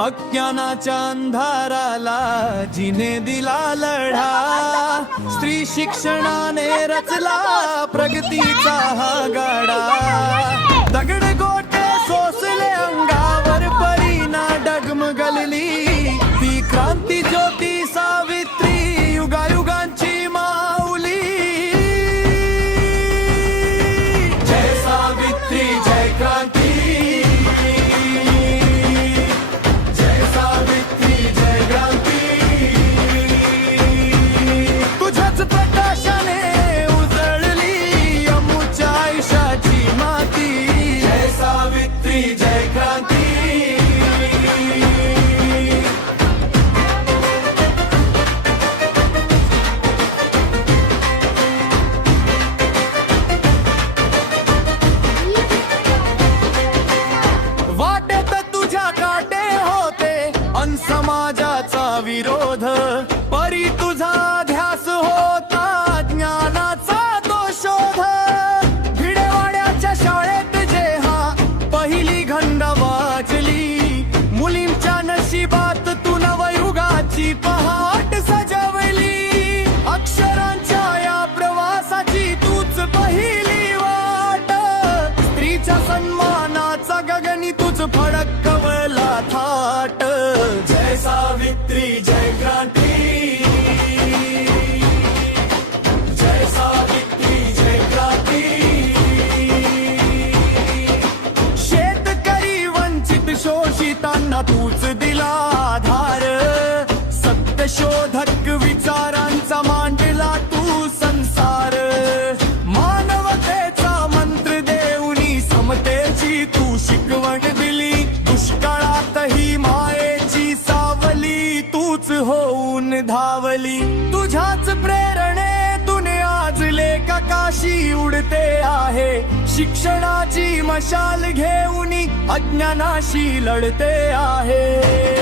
अज्ञानाच्या अंधाराला जिने दिला लढा, स्त्री शिक्षणाने रचला प्रगतीचा हा गाडा। दगड गोटे सोसले अंगावर, परीना डगमगली ती क्रांती ज्योती सावित्री, युगायुगांची माऊली। जय सावित्री जय क्रांती, समाजाचा विरोध परी तुझा ध्यास होता, ज्ञानाचा तो शोध। भिडेवाड्याच्या शाळेत जेव्हा पहिली घंट वाजली, मुलींच्या नशिबात तू नवयुगाची पहाट सजवली। अक्षरांच्या या प्रवासाची तूच पहिली वाट, स्त्रीच्या सन्मानाचा गगनी तुझ फडकवला थाट। जय सावित्री जय क्रांती, जय सावित्री जय क्रांती। शेतकरी वंचित शोषितांना तूच दिला आधार, सत्यशोधक विचारांचा मांडला तू संसार। मानवतेचा मंत्र देऊनी समतेची तू शिकवण दिली, दुष्काळातही मायेची सावली तूच होऊन धावली। तुझ्याच प्रेरणेतून आज लेख आकाशी उडते आहे, शिक्षणाची मशाल घेऊन अज्ञानाशी लढते आहे।